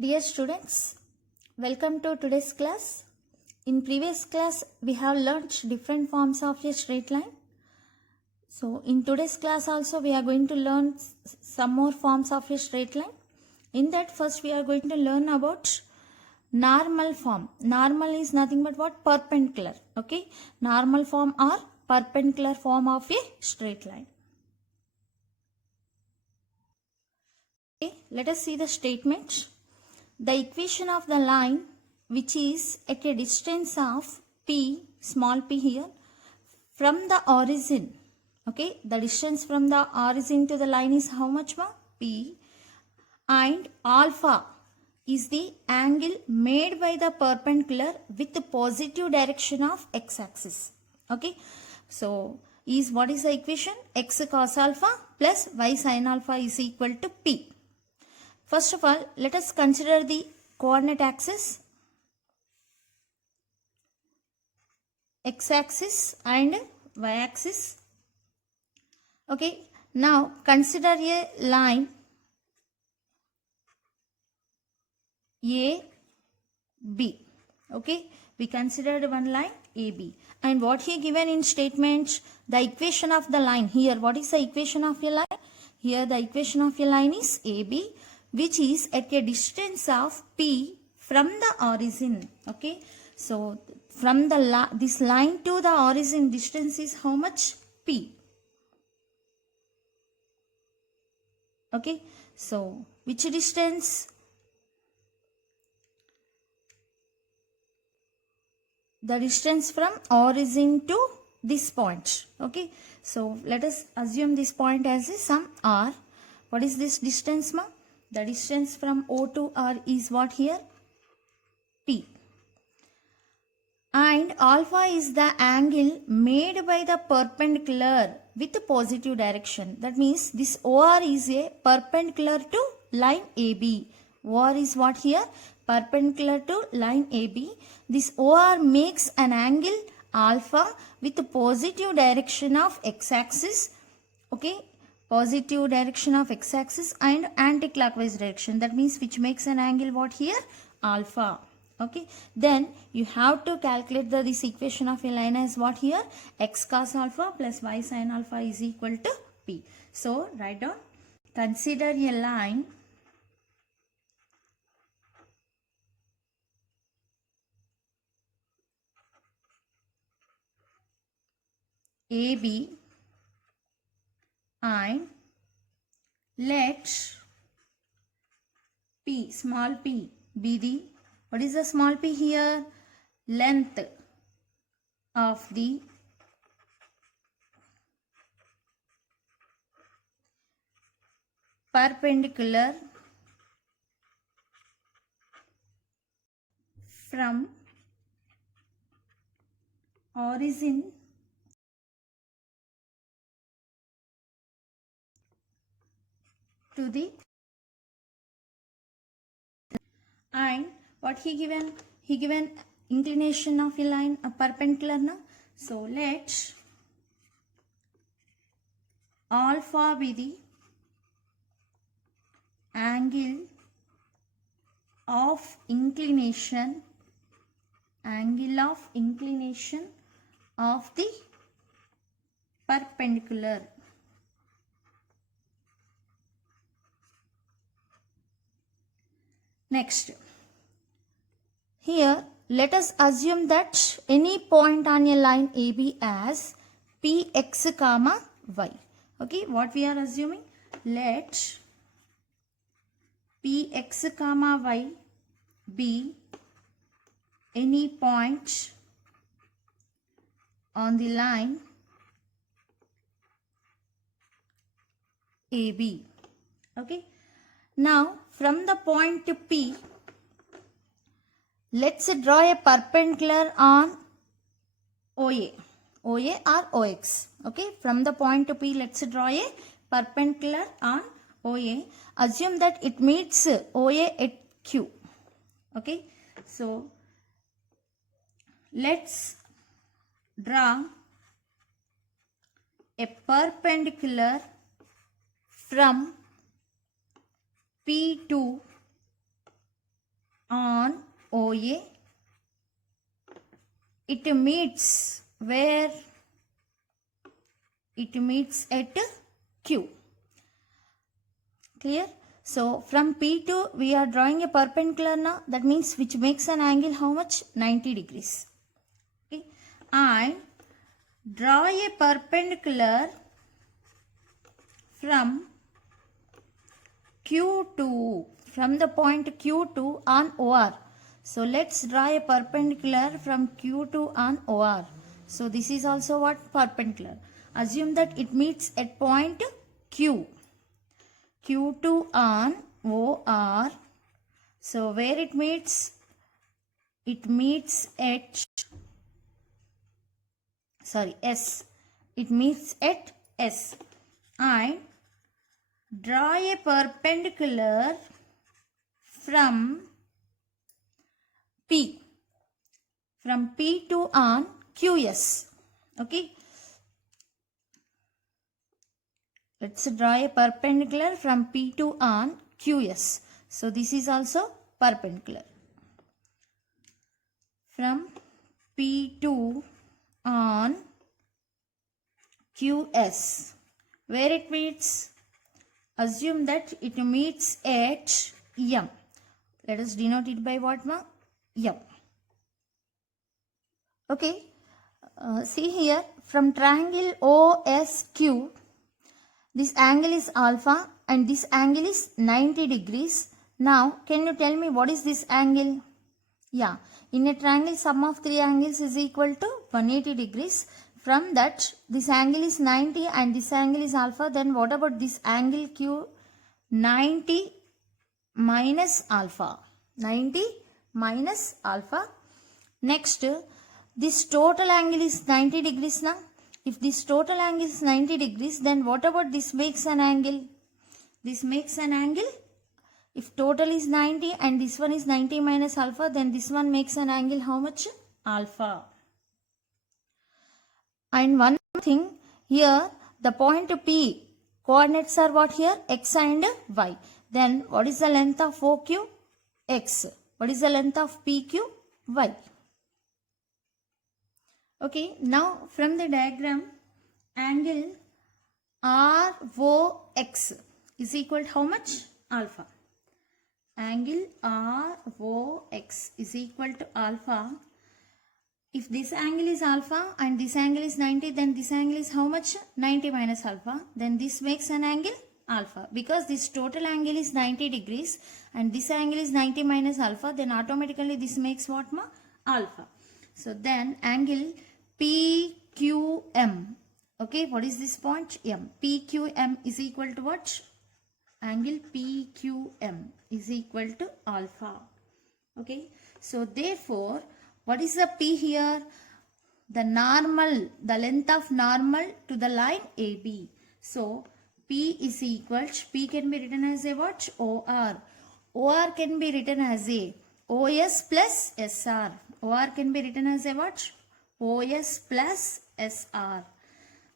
Dear students, welcome to today's class. In previous class, we have learnt different forms of a straight line. So in today's class also, we are going to learn some more forms of a straight line. In that, first we are going to learn about normal form. Normal is nothing but what? Perpendicular. Okay. Normal form or perpendicular form of a straight line. Okay. Let us see the statement. The equation of the line which is at a distance of p, small p here, from the origin. Okay, the distance from the origin to the line is how much ma? P, and alpha is the angle made by the perpendicular with the positive direction of x-axis. Okay, so what is the equation? X cos alpha plus y sin alpha is equal to p. First of all, let us consider the coordinate axis, x-axis and y-axis. Okay, now consider a line AB. Okay, we considered one line AB. And what he given in statement, the equation of the line here. What is the equation of a line? Here the equation of a line is AB, which is at a distance of P from the origin. Okay, so from the this line to the origin distance is how much? P. Okay, so which distance? The distance from origin to this point. Okay, so let us assume this point as a some r. What is this distance ma? The distance from O to R is what here? P. And alpha is the angle made by the perpendicular with the positive direction. That means this OR is a perpendicular to line AB. OR is what here? Perpendicular to line AB. This OR makes an angle alpha with the positive direction of x-axis. Okay, positive direction of x-axis and anti-clockwise direction. That means which makes an angle what here? Alpha. Okay, then you have to calculate this equation of a line as what here? X cos alpha plus y sin alpha is equal to P. So write down, consider a line AB and let P, small p, be the, what is the small p here? Length of the perpendicular from origin to the, and what he given? He given inclination of a line, a perpendicular now. So let alpha be the angle of inclination, of the perpendicular. Next, here let us assume that any point on a line AB as Px comma y. Okay, what we are assuming? Let Px comma y be any point on the line AB. Okay, now from the point P, let's draw a perpendicular on OA or OX. Okay, from the point P, let's draw a perpendicular on OA. Assume that it meets OA at Q. Okay, so let's draw a perpendicular from P to on OA. It meets where? It meets at Q. Clear? So from P to we are drawing a perpendicular now. That means which makes an angle how much? 90 degrees. Okay. And draw a perpendicular from Q2, from the point Q2 on OR. So let's draw a perpendicular from Q2 on OR. So this is also what? Perpendicular. Assume that it meets at point Q. Q2 on OR. So where it meets? It meets at S. It meets at S. And draw a perpendicular from P. From P2 on QS. Okay. Let's draw a perpendicular from P2 on QS. So this is also perpendicular. From P2 on QS. Where it meets? Assume that it meets at M. Let us denote it by what, ma? M. Okay. See here, from triangle OSQ, this angle is alpha and this angle is 90 degrees. Now, can you tell me what is this angle? Yeah, in a triangle, sum of three angles is equal to 180 degrees. From that, this angle is 90 and this angle is alpha. Then what about this angle Q? 90 minus alpha. 90 minus alpha. Next, this total angle is 90 degrees now. If this total angle is 90 degrees, then what about this makes an angle? This makes an angle. If total is 90 and this one is 90 minus alpha, then this one makes an angle how much? Alpha. And one more thing, here the point P, coordinates are what here? X and Y. Then what is the length of OQ? X. What is the length of PQ? Y. Okay, now from the diagram, angle ROX is equal to how much? Alpha. Angle ROX is equal to alpha. If this angle is alpha and this angle is 90, then this angle is how much? 90 minus alpha. Then this makes an angle alpha. Because this total angle is 90 degrees and this angle is 90 minus alpha, then automatically this makes what, ma? Alpha. So then angle PQM. Okay, what is this point? M. PQM is equal to what? Angle PQM is equal to alpha. Okay, so therefore, what is the P here? The normal, the length of normal to the line AB. So P is equal to, P can be written as a what? OR. OR can be written as a OS plus SR. OR can be written as a what? OS plus SR.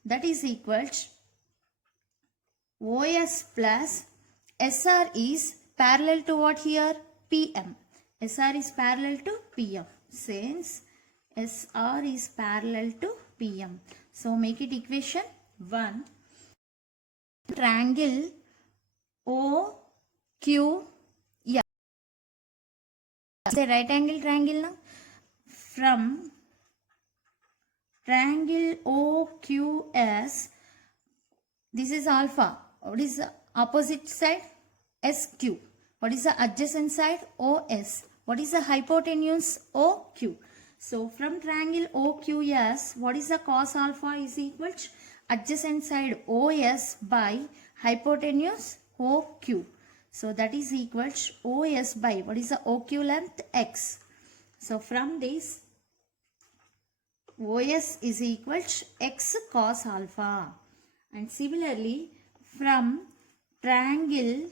That is equal to OS plus SR is parallel to what here? PM. SR is parallel to PM. Since SR is parallel to PM. So make it equation 1. Triangle OQM. It's a right angle triangle now. From triangle OQS, this is alpha. What is the opposite side? SQ. What is the adjacent side? OS. What is the hypotenuse? OQ. So from triangle OQS, what is the cos alpha is equal to adjacent side OS by hypotenuse OQ. So that is equal to OS by what is the OQ length? X. So from this, OS is equal to X cos alpha. And similarly, from triangle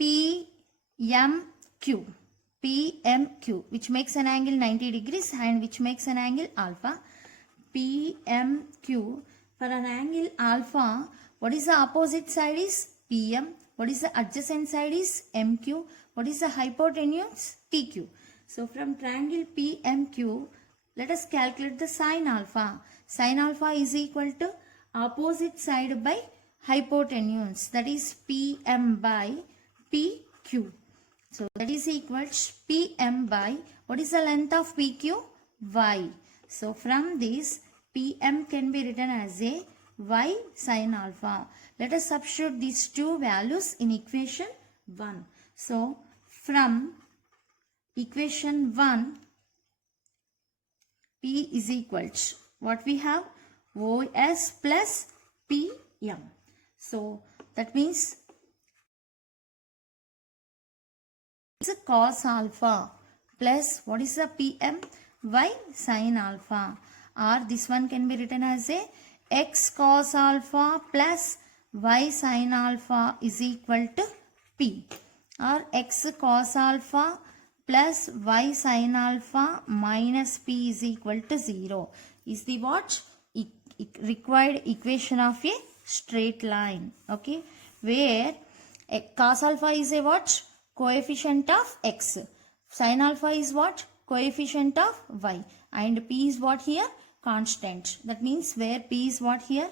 PMQ, which makes an angle 90 degrees and which makes an angle alpha. PMQ, for an angle alpha, what is the opposite side is PM. What is the adjacent side is MQ. What is the hypotenuse? PQ. So from triangle PMQ, let us calculate the sine alpha. Sine alpha is equal to opposite side by hypotenuse, that is PM by PQ. So that is equal to PM by, what is the length of PQ? Y. So from this, PM can be written as a Y sine alpha. Let us substitute these two values in equation 1. So from equation 1, P is equal to what we have? OS plus PM. So that means it's a cos alpha plus what is the PM? Y sin alpha. Or this one can be written as a X cos alpha plus Y sin alpha is equal to P. Or X cos alpha plus Y sin alpha minus P is equal to 0. Is the what? Required equation of a straight line. Okay. Where cos alpha is a what? Coefficient of X. Sin alpha is what? Coefficient of Y. And P is what here? Constant. That means where P is what here?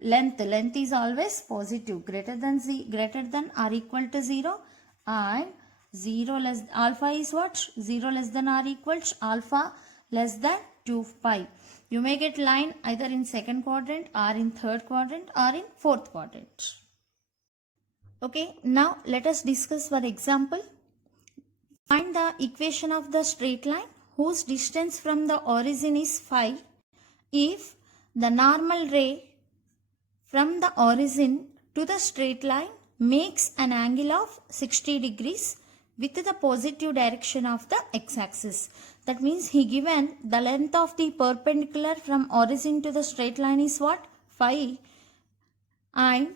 Length. Length is always positive. Greater than or equal to 0. And 0 less alpha is what? 0 less than or equal to alpha less than 2 pi. You may get line either in second quadrant or in third quadrant or in fourth quadrant. Okay, now let us discuss one example. Find the equation of the straight line whose distance from the origin is phi if the normal ray from the origin to the straight line makes an angle of 60 degrees with the positive direction of the x-axis. That means he given the length of the perpendicular from origin to the straight line is what? Phi, and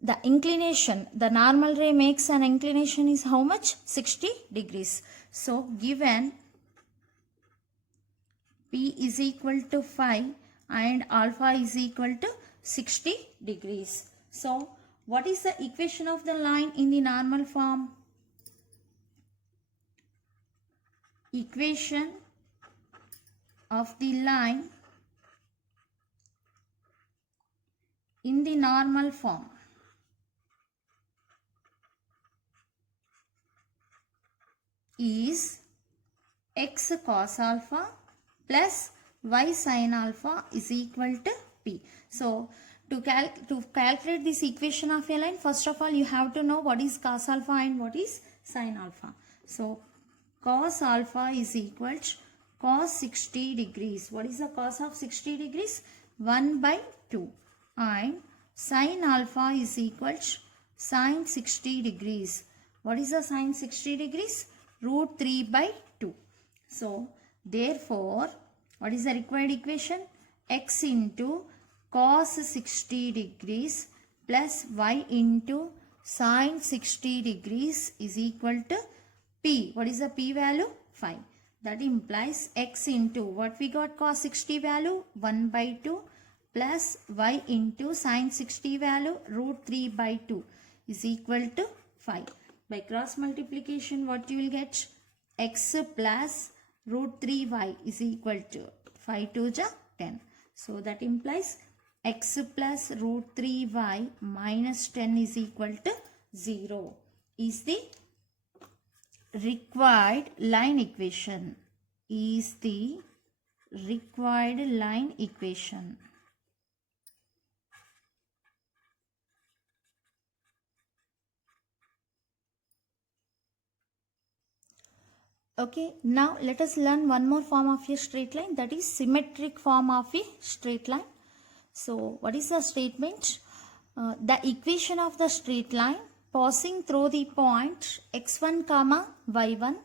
the inclination, the normal ray makes an inclination is how much? 60 degrees. So given P is equal to phi and alpha is equal to 60 degrees. So what is the equation of the line in the normal form? Equation of the line in the normal form is x cos alpha plus y sin alpha is equal to P. So to calculate this equation of a line, first of all you have to know what is cos alpha and what is sin alpha. So cos alpha is equal to cos 60 degrees. What is the cos of 60 degrees? 1 by 2. And sin alpha is equal to sin 60 degrees. What is the sin 60 degrees? Root 3 by 2. So therefore, what is the required equation? X into cos 60 degrees plus y into sin 60 degrees is equal to P. What is the P value? 5. That implies x into what we got cos 60 value? 1 by 2 plus y into sin 60 value root 3 by 2 is equal to 5. By cross multiplication what you will get? X plus root 3y is equal to 5 to the 10. So that implies x plus root 3y minus 10 is equal to 0 is the required line equation. Is the required line equation. Okay, now let us learn one more form of a straight line, that is symmetric form of a straight line. So what is the statement? The equation of the straight line passing through the point x1 comma y1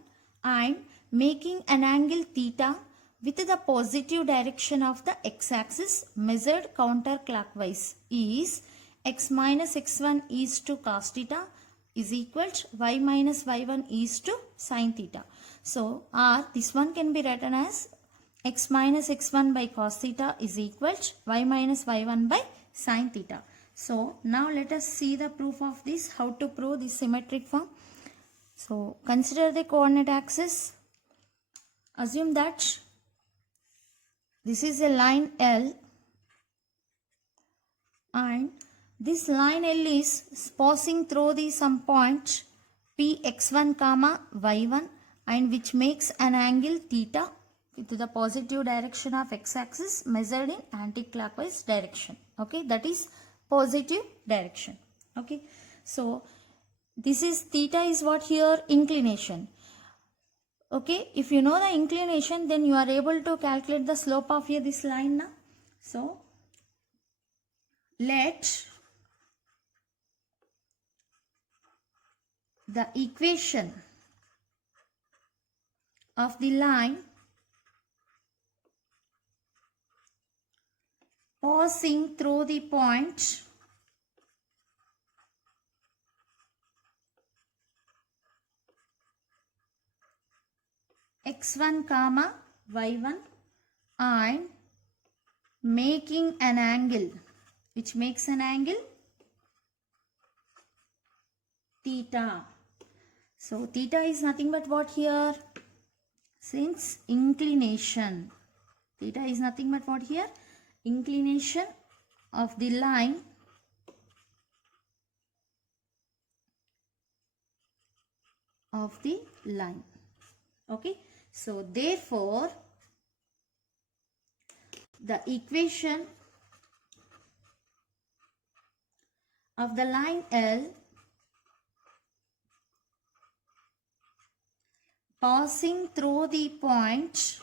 and making an angle theta with the positive direction of the x-axis measured counterclockwise is x minus x1 is to cos theta is equal to y minus y1 is to sin theta. So this one can be written as x minus x1 by cos theta is equal to y minus y1 by sin theta. So now let us see the proof of this, how to prove this symmetric form. So consider the coordinate axis. Assume that this is a line L and this line L is passing through the some point Px1 comma y1 and which makes an angle theta with the positive direction of x-axis measured in anti-clockwise direction. Okay, that is positive direction. Okay, so this is theta is what here? Inclination. Okay, if you know the inclination, then you are able to calculate the slope of here this line now. So let the equation of the line passing through the point x1 comma y1 and making an angle, which makes an angle theta. So theta is nothing but what here? Since inclination. Theta is nothing but what here? Inclination of the line Okay, so therefore the equation of the line L passing through the point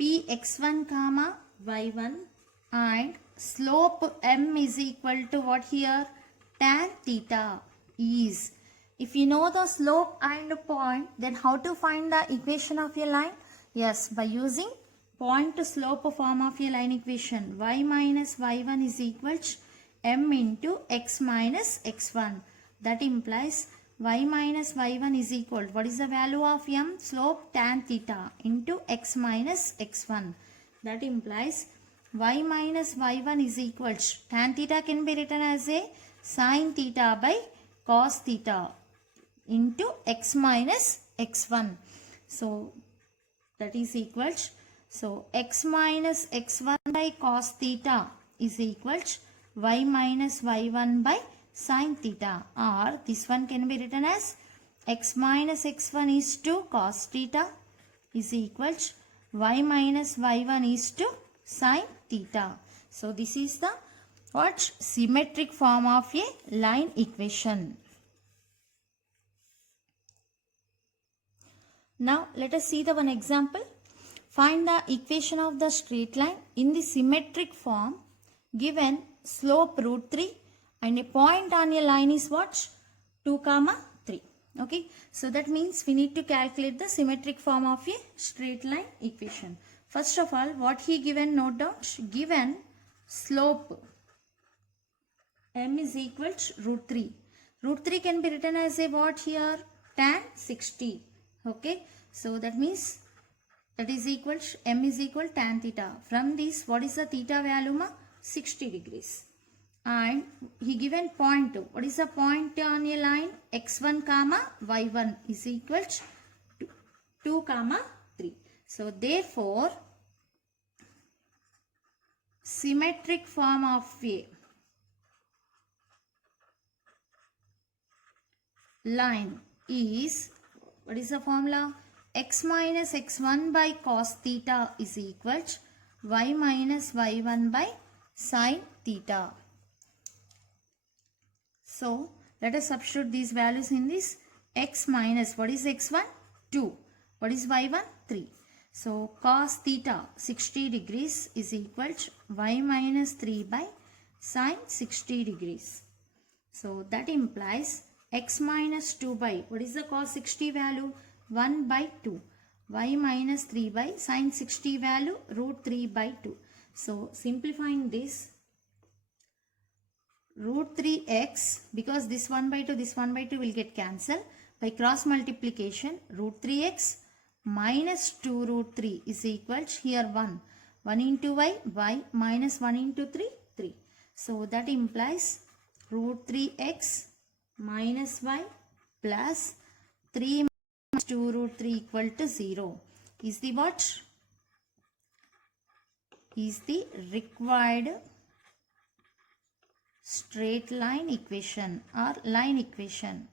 Px1 comma y1 and slope m is equal to what here? Tan theta is. If you know the slope and point, then how to find the equation of a line? Yes, by using point to slope form of a line equation. Y minus y1 is equal to m into x minus x1. That implies y minus y1 is equal, what is the value of m? Slope tan theta into x minus x1. That implies y minus y1 is equal to, tan theta can be written as a sin theta by cos theta into x minus x1. So that is equal to, so x minus x1 by cos theta is equal to y minus y1 by sin theta, or this one can be written as x minus x1 is to cos theta is equal to y minus y1 is to sin theta. So this is the what? Symmetric form of a line equation. Now let us see the one example. Find the equation of the straight line in the symmetric form. Given slope root 3 and a point on a line is what? 2, 3. Okay, so that means we need to calculate the symmetric form of a straight line equation. First of all, what he given? Note down. Given slope m is equal to root 3. Root 3 can be written as a what here? Tan 60. Okay, so that means that is equal to m is equal tan theta. From this, what is the theta value ma? 60 degrees. And he given point 2. What is the point on a line? x1 comma y1 is equal to 2, 3. So therefore, symmetric form of a line is, what is the formula? X minus x1 by cos theta is equal to y minus y1 by sin theta. So let us substitute these values in this. X minus, what is x1? 2. What is y1? 3. So cos theta 60 degrees is equal to y minus 3 by sin 60 degrees. So that implies x minus 2 by, what is the cos 60 value? 1 by 2. Y minus 3 by sin 60 value? Root 3 by 2. So simplifying this, root 3x, because this 1 by 2 will get cancelled. by cross multiplication root 3x minus 2 root 3 is equal to here 1 into y minus 1 into 3 3. So that implies root 3x minus y plus 3 minus 2 root 3 equal to 0 is the what? Is the required straight line equation or line equation.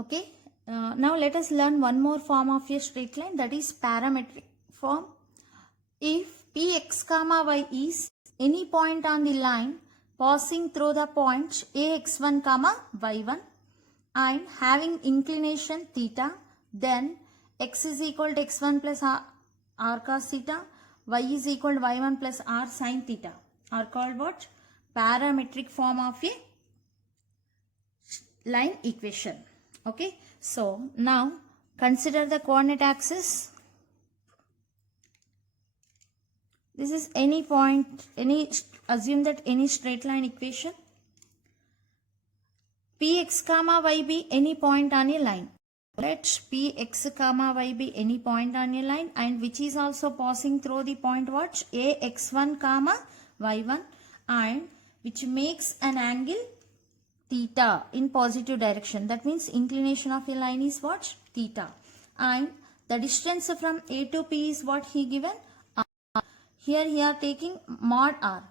Okay, now let us learn one more form of a straight line, that is parametric form. If px comma y is any point on the line passing through the points ax1 comma y1 and having inclination theta, then x is equal to x1 plus r cos theta, y is equal to y1 plus r sin theta are called what? Parametric form of a line equation. Okay, so now consider the coordinate axis. This is any point, assume that any straight line equation. Px comma y be any point on a line. Let px comma y be any point on a line and which is also passing through the point what? ax1 comma y1 and which makes an angle theta in positive direction. That means inclination of a line is what? Theta. And the distance from A to P is what he given? R. Here he are taking mod R.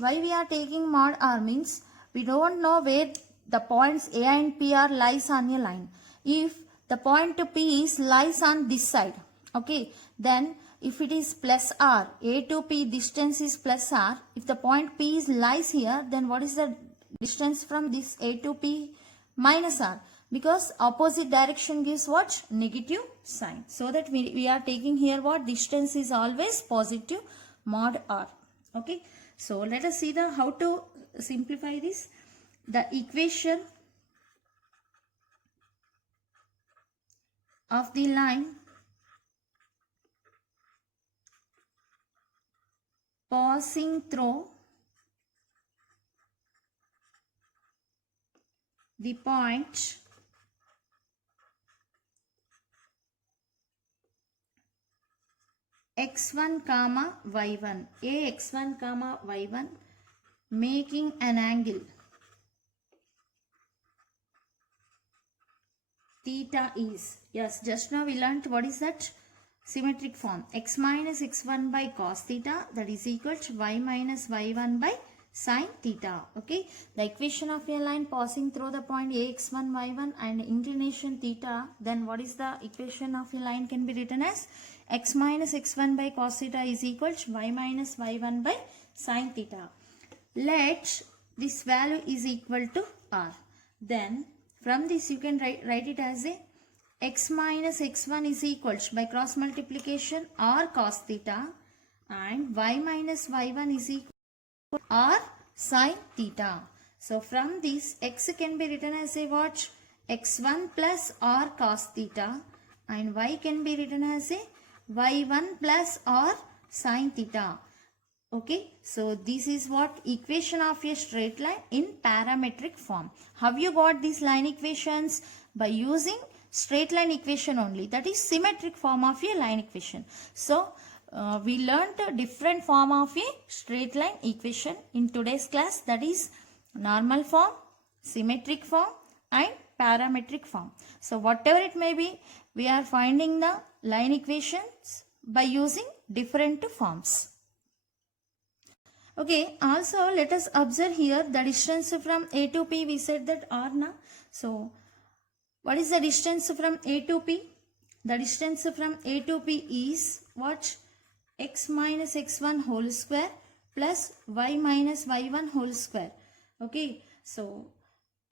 Why we are taking mod R means we don't know where the points A and P are lies on a line. If the point P is lies on this side, okay, then if it is plus R, A to P distance is plus R. If the point P is lies here, then what is the distance from this A to P? Minus R, because opposite direction gives what? Negative sign. So that we are taking here what? Distance is always positive mod R. Okay, so let us see the how to simplify this. The equation of the line passing through the point x1 comma y1, ax1 comma y1 making an angle theta is, yes, just now we learnt what is that? Symmetric form, x minus x1 by cos theta, that is equal to y minus y1 by sin theta. Okay, the equation of a line passing through the point ax1 y1 and inclination theta, then what is the equation of a line can be written as x minus x1 by cos theta is equal to y minus y1 by sin theta. Let this value is equal to r. Then from this you can write it as a x minus x1 is equal to by cross multiplication r cos theta and y minus y1 is equal to r sin theta. So from this x can be written as a what? x1 plus r cos theta and y can be written as a y1 plus r sin theta. Okay, so this is what equation of a straight line in parametric form. Have you got these line equations? By using straight line equation only, that is symmetric form of a line equation. So we learned a different form of a straight line equation in today's class, that is normal form, symmetric form and parametric form. So whatever it may be, we are finding the line equations by using different forms. Okay, also let us observe here the distance from A to P, we said that R na. So what is the distance from A to P? The distance from A to P is what? X minus x1 whole square plus y minus y1 whole square. Okay, so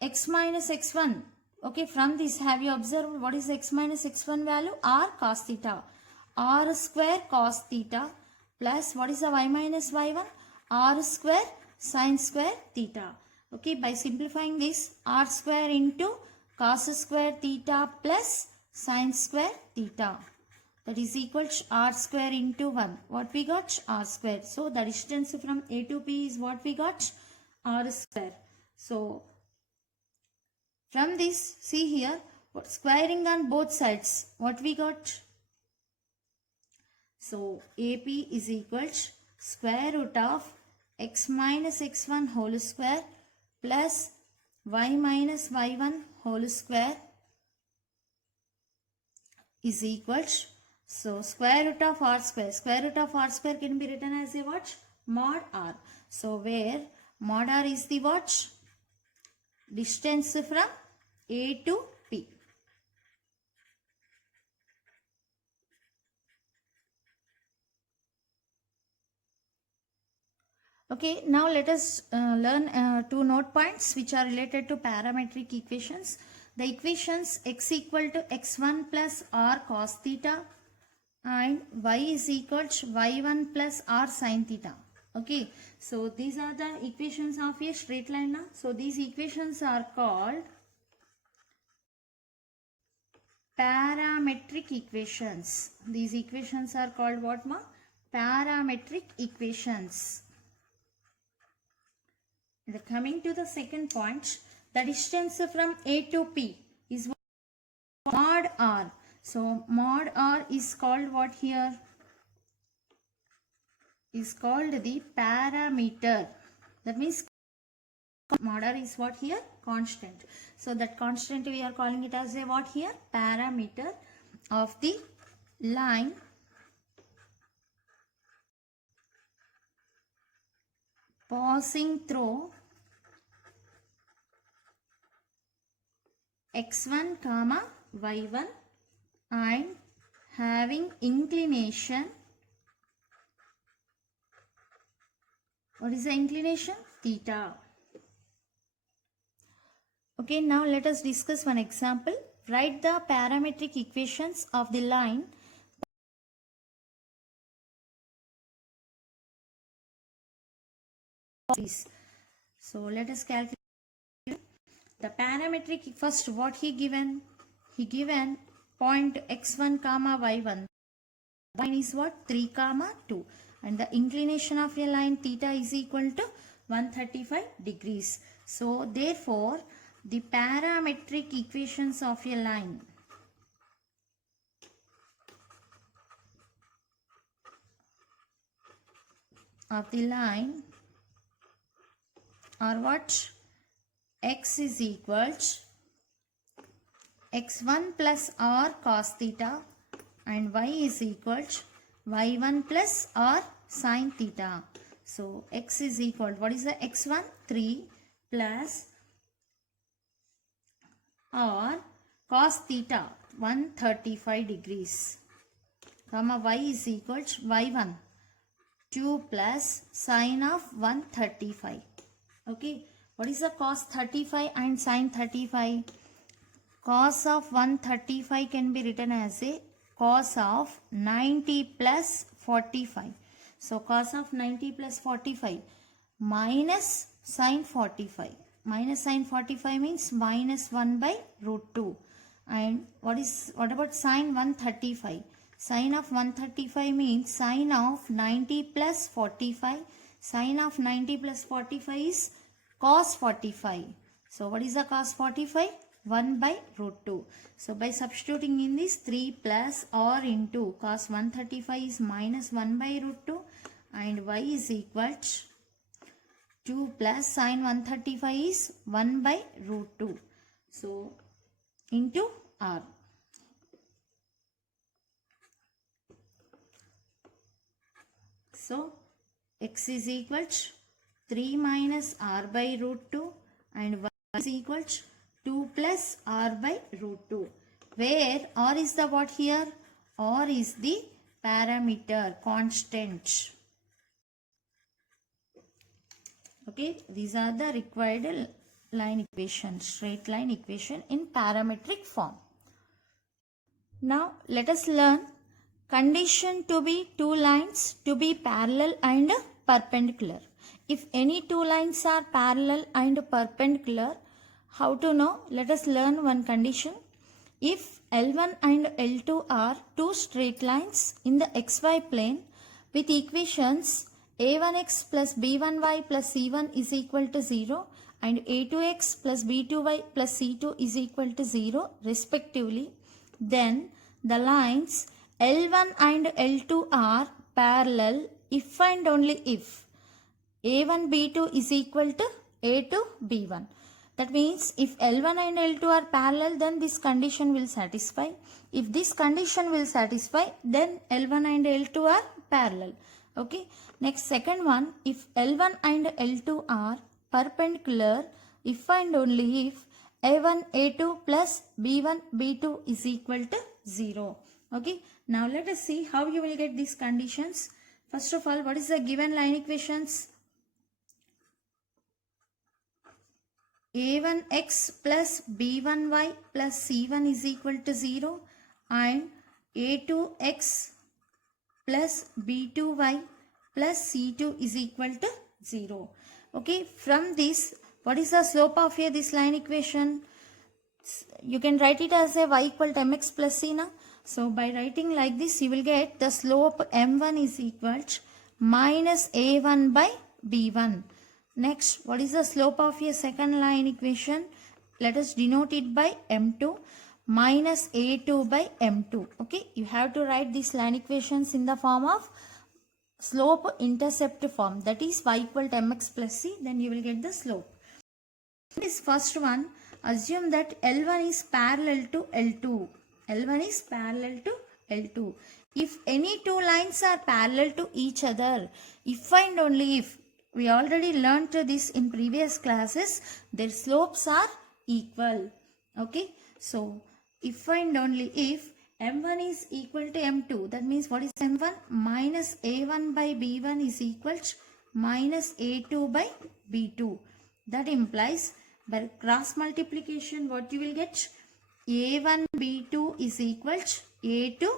x minus x1. Okay, from this have you observed what is x minus x1 value? R cos theta. R square cos theta plus what is the y minus y1? R square sin square theta. Okay, by simplifying this, r square into cos square theta plus sin square theta. that is equal to r square into 1. What we got? R square. So the distance from A to P is what we got? R square. So from this, see here, squaring on both sides, what we got? So AP is equal to square root of x minus x1 whole square plus y minus y1 whole square is equal to, so square root of r square. Square root of r square can be written as a what? Mod r. So where mod r is the what? Distance from A to P. Okay, now let us learn two note points which are related to parametric equations. The equations x equal to x1 plus r cos theta and y is equal to y1 plus r sin theta. Okay, so these are the equations of a straight line now. So these equations are called parametric equations. These equations are called what, ma? Parametric equations. Coming to the second point, the distance from A to P is mod r. So mod r is called what here? Is called the parameter. That means mod r is what here? Constant. So that constant we are calling it as a what here? Parameter of the line passing through x1 comma y1 and having inclination. What is the inclination? Theta. Okay, now let us discuss one example. Write the parametric equations of the line So let us calculate the parametric. First, what he given? He given point x1 comma y1. Line is what? 3 comma 2. And the inclination of a line theta is equal to 135 degrees. So therefore, the parametric equations of a line are what? X is equal to x1 plus r cos theta and y is equal to y1 plus r sin theta. So x is equal, what is the x1? 3 plus r cos theta 135 degrees, comma y is equal to y1 2 plus sin of 135. Okay, what is the cos 35 and sin 35? Cos of 135 can be written as a cos of 90 plus 45. So cos of 90 plus 45 minus sin 45. Minus sin 45 means minus 1 by root 2. And what about sin 135? Sin of 135 means sin of 90 plus 45. Sin of 90 plus 45 is cos 45. So what is the cos 45? 1 by root 2. So by substituting in this 3 plus r into cos 135 is minus 1 by root 2 and y is equal to 2 plus sin 135 is 1 by root 2. So into r. So x is equal to 3 minus r by root 2 and y is equal to 2 plus r by root 2. Where r is the what here? R is the parameter, constant. Okay, these are the required line equation, straight line equation in parametric form. Now let us learn condition to be two lines to be parallel and perpendicular. If any two lines are parallel and perpendicular, how to know? Let us learn one condition. if L1 and L2 are two straight lines in the xy plane with equations a1x plus b1y plus c1 is equal to 0 and a2x plus b2y plus c2 is equal to 0 respectively, then the lines L1 and L2 are parallel if and only if a1 b2 is equal to a2 b1. That means if L1 and L2 are parallel, then this condition will satisfy. If this condition will satisfy, then L1 and L2 are parallel. Okay. Next, second one, if L1 and L2 are perpendicular, if and only if A1 A2 plus B1 B2 is equal to 0. Okay. Now let us see how you will get these conditions. First of all, what is the given line equations? a1x plus b1y plus c1 is equal to 0 and a2x plus b2y plus c2 is equal to 0. Okay, from this, what is the slope of here this line equation? You can write it as a y equal to mx plus c now. So by writing like this, you will get the slope m1 is equal to minus a1 by b1. Next, what is the slope of your second line equation? Let us denote it by m2 minus a2 by m2. Okay, you have to write these line equations in the form of slope intercept form, that is y equal to mx plus c, then you will get the slope. This first one, assume that L1 is parallel to L2. L1 is parallel to L2. If any two lines are parallel to each other, if and only if, we already learned this in previous classes, their slopes are equal. Okay, so if and only if m1 is equal to m2, that means what is m1? Minus a1 by b1 is equal to minus a2 by b2. That implies by cross multiplication what you will get? a1 b2 is equal to a2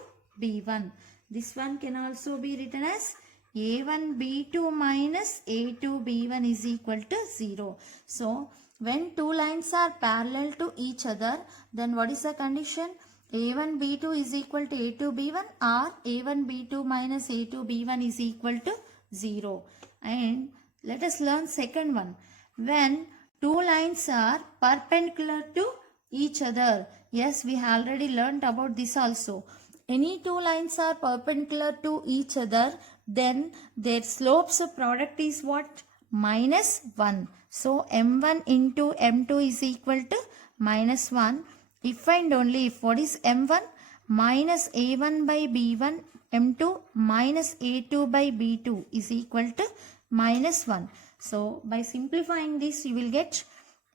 b1. This one can also be written as a1 b2 minus a2 b1 is equal to 0. So when two lines are parallel to each other, then what is the condition? a1 b2 is equal to a2 b1 or a1 b2 minus a2 b1 is equal to 0. And let us learn second one. When two lines are perpendicular to each other, yes, we have already learned about this also. Any two lines are perpendicular to each other, then their slopes product is what? Minus 1. So m1 into m2 is equal to minus 1. If and only if, what is m1? Minus a1 by b1, m2 minus a2 by b2 is equal to minus 1. So by simplifying this, you will get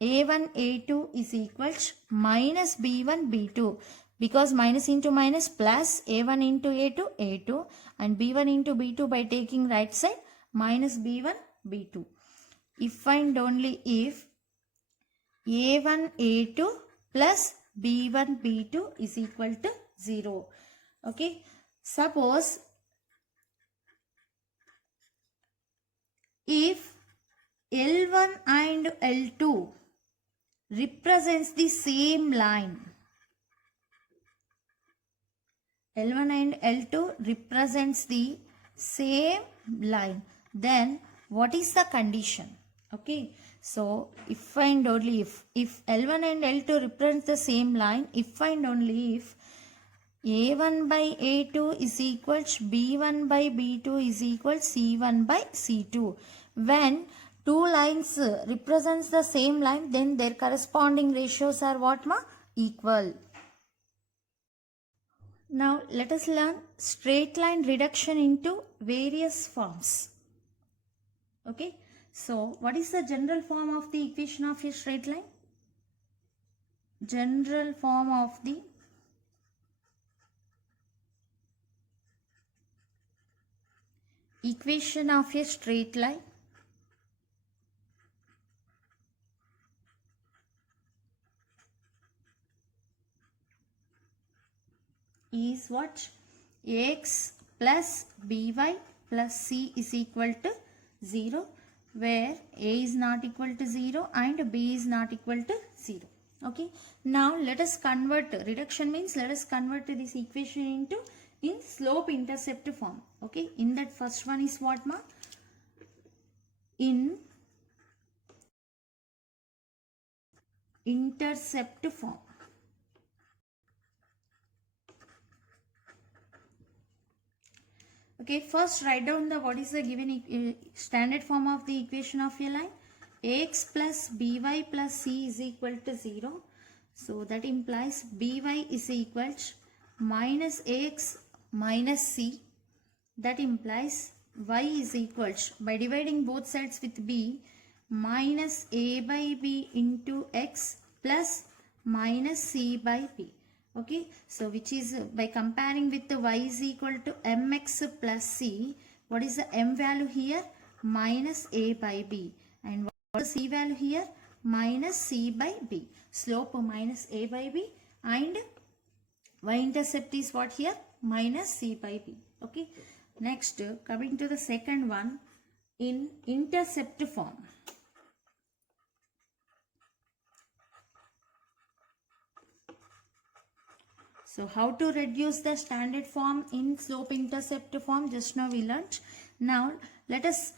a1 a2 is equal to minus b1 b2. Because minus into minus plus a1 into a2 a2 and b1 into b2 by taking right side minus b1 b2. If and only if a1 a2 plus b1 b2 is equal to 0. Okay. Suppose if L1 and L2 represents the same line, L1 and L2 represents the same line, then what is the condition? Okay, so if and only if L1 and L2 represent the same line, if and only if A1 by A2 is equal to B1 by B2 is equal to C1 by C2. When two lines represents the same line, then their corresponding ratios are what ma? Equal. Now let us learn straight line reduction into various forms. Okay, so what is the general form of the equation of a straight line? General form of the equation of a straight line is what? Ax plus by plus c is equal to 0, where a is not equal to 0 and b is not equal to 0. Okay, now let us convert, reduction means let us convert this equation into in slope intercept form. Okay, in that first one is what, ma? In intercept form. Okay, first write down the what is the given standard form of the equation of a line. Ax plus by plus c is equal to 0. So that implies by is equal to minus ax minus c. That implies y is equal to, by dividing both sides with b, minus a by b into x plus minus c by b. Okay, so which is by comparing with the y is equal to mx plus c, what is the m value here? Minus a by b. And what is the c value here? Minus c by b. Slope minus a by b and y-intercept is what here? Minus c by b. Okay, next coming to the second one, in intercept form. So how to reduce the standard form in slope intercept form, just now we learnt. Now let us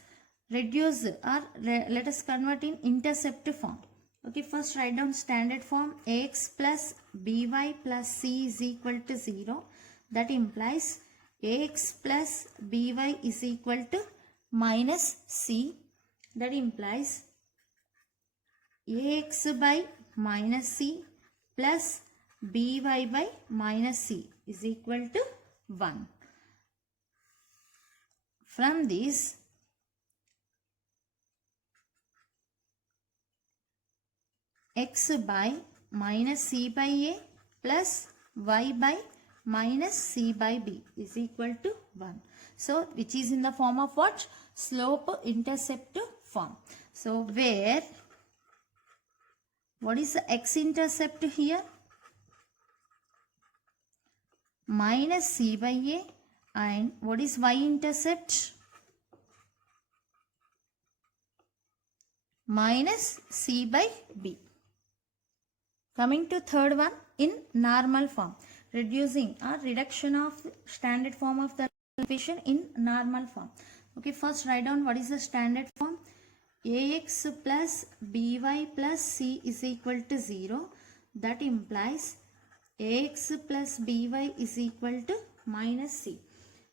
reduce or let us convert in intercept form. Okay, first write down standard form. Ax plus by plus c is equal to 0. That implies ax plus by is equal to minus c. That implies ax by minus c plus by minus c is equal to 1. From this, x by minus c by a plus y by minus c by b is equal to 1. So, which is in the form of what? Slope intercept form. So, where, what is the x-intercept here? Minus c by a, and what is y-intercept? Minus c by b. Coming to third one, in normal form, reducing or reduction of standard form of the equation in normal form. Okay, first write down what is the standard form. Ax plus by plus c is equal to 0. That implies ax plus by is equal to minus c.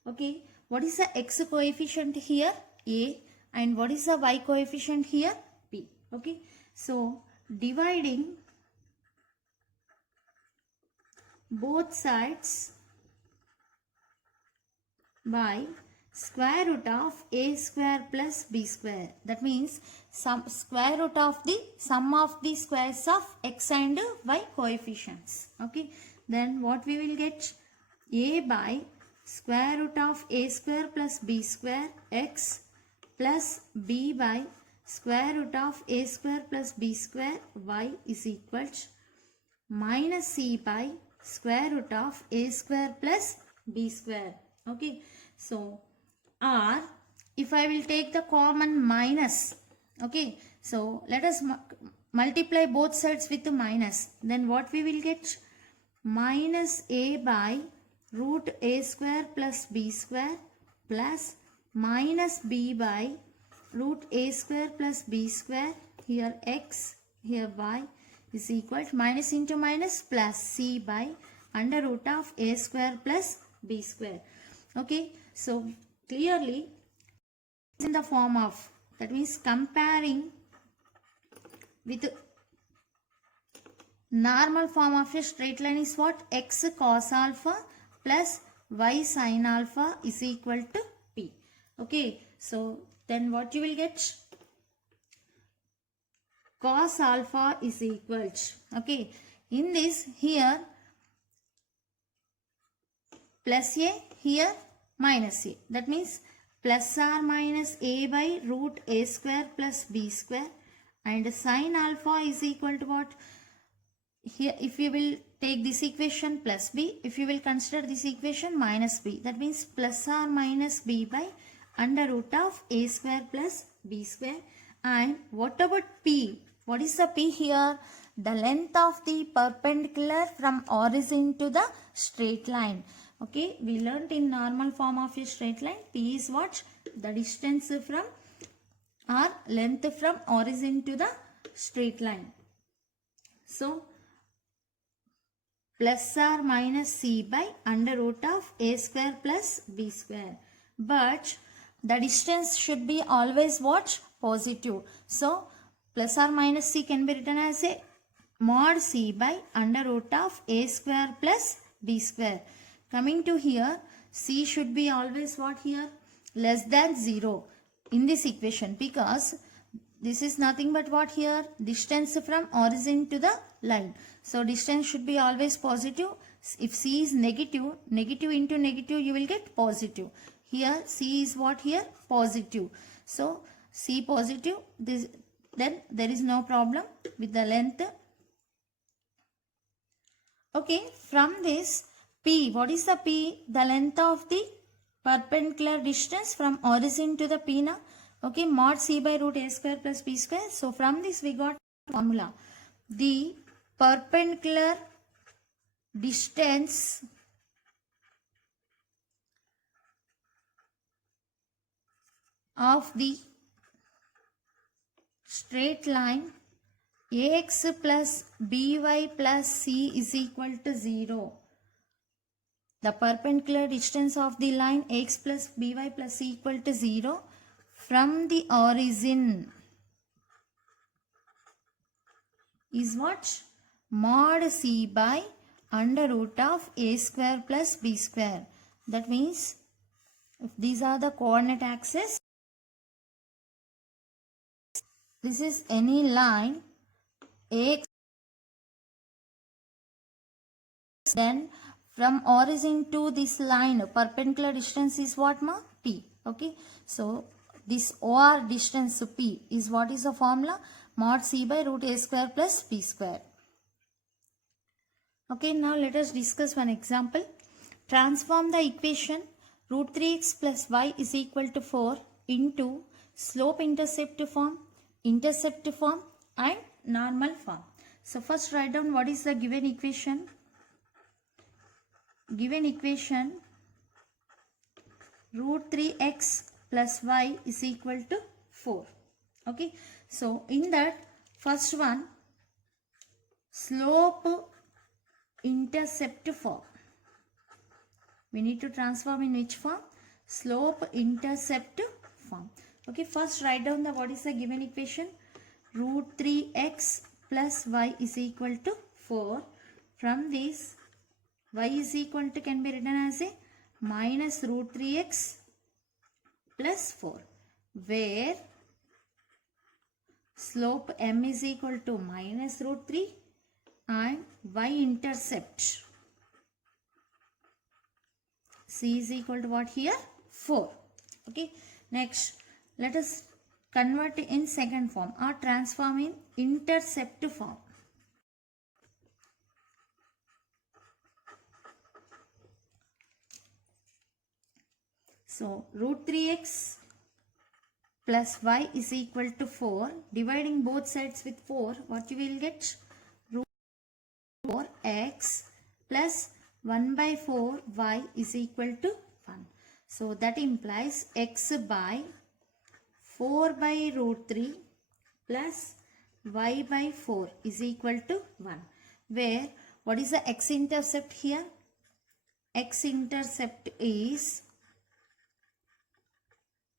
Okay, what is the x coefficient here? A. And what is the y coefficient here? B. Okay, so dividing both sides by square root of a square plus b square. That means square root of the sum of the squares of x and y coefficients. Okay, then what we will get? A by square root of a square plus b square x plus b by square root of a square plus b square y is equal to minus c by square root of a square plus b square. Okay, so or if I will take the common minus, okay, so let us multiply both sides with the minus, then what we will get? Minus a by root a square plus b square plus minus b by root a square plus b square, here x, here y, is equal to minus into minus plus c by under root of a square plus b square. Okay, so clearly it's in the form of, that means comparing with normal form of a straight line is what? X cos alpha plus y sin alpha is equal to p. Okay, so then what you will get? Cos alpha is equal to, okay, in this here plus a, here minus a. That means plus or minus a by root a square plus b square, and sin alpha is equal to what? Here if you will take this equation plus b, if you will consider this equation minus b, that means plus or minus b by under root of a square plus b square. And what about p? What is the p here? the length of the perpendicular from origin to the straight line. Okay, we learnt in normal form of a straight line. P is what? The distance from or length from origin to the straight line. So, plus or minus c by under root of a square plus b square. But the distance should be always what? Positive. So, plus or minus c can be written as a mod c by under root of a square plus b square. Coming to here, c should be always what here? Less than 0 in this equation, because this is nothing but what here? Distance from origin to the line. So distance should be always positive. If c is negative, negative into negative you will get positive. Here c is what here? Positive. So c positive, then there is no problem with the length. Okay, from this P, what is the P? The length of the perpendicular distance from origin to the P now. Okay, mod c by root a square plus b square. So from this we got formula. The perpendicular distance of the straight line ax plus by plus c is equal to 0. The perpendicular distance of the line ax plus by plus c equal to 0 from the origin is what? Mod c by under root of a square plus b square. That means if these are the coordinate axes, this is any line ax, then from origin to this line perpendicular distance is what ma? P. Okay, so this OR distance P is what is the formula? Mod c by root a square plus b square. Okay, now let us discuss one example. Transform the equation root 3x plus y is equal to 4 into slope intercept form, and normal form. So first write down what is the given equation. Given equation root 3x plus y is equal to 4. Okay, so in that first one, slope intercept form. We need to transform in which form? Slope intercept form. Okay, first write down the what is the given equation. Root 3x plus y is equal to 4. From this, y is equal to can be written as a minus root 3x plus 4, where slope m is equal to minus root 3 and y-intercept c is equal to what here? 4. Okay, next let us convert in second form or transform in intercept form. So root 3x plus y is equal to 4. Dividing both sides with 4, what you will get? Root 4x plus 1 by 4 y is equal to 1. So that implies x by 4 by root 3 plus y by 4 is equal to 1. Where what is the x-intercept here? X-intercept is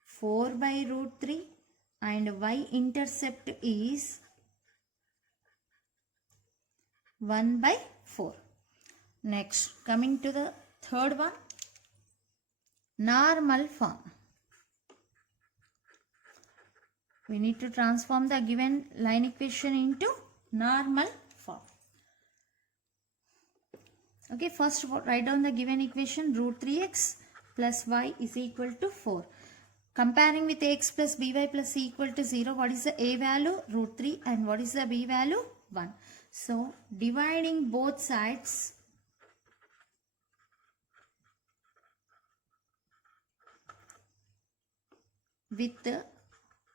4 by root 3 and y-intercept is 1 by 4. Next, coming to the third one, normal form. We need to transform the given line equation into normal form. Okay, first write down the given equation root 3x plus y is equal to 4. Comparing with x plus by plus c equal to 0, what is the a value? Root 3, and what is the b value? 1. So, dividing both sides with the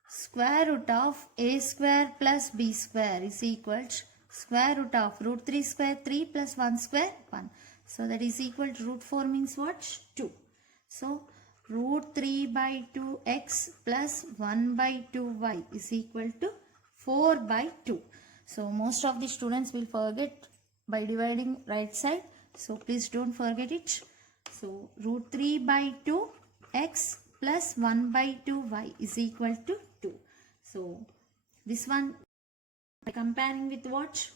square root of a square plus b square is equal to square root of root 3 square 3 plus 1 square 1. So that is equal to root 4 means what? 2. So root 3 by 2x plus 1 by 2y is equal to 4 by 2. So most of the students will forget by dividing right side. So please don't forget it. So root 3 by 2x plus 1 by 2y is equal to 2. So this one by comparing with what?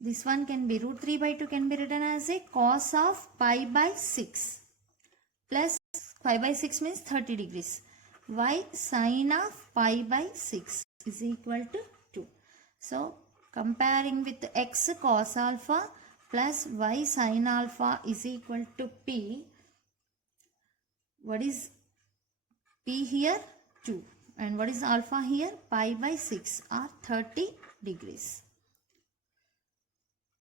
This one can be root 3 by 2 can be written as a cos of pi by 6 plus pi by 6 means 30 degrees. Y sin of pi by 6 is equal to 2. So comparing with x cos alpha plus y sin alpha is equal to p. What is p here? 2. And what is alpha here? Pi by 6 or 30 degrees.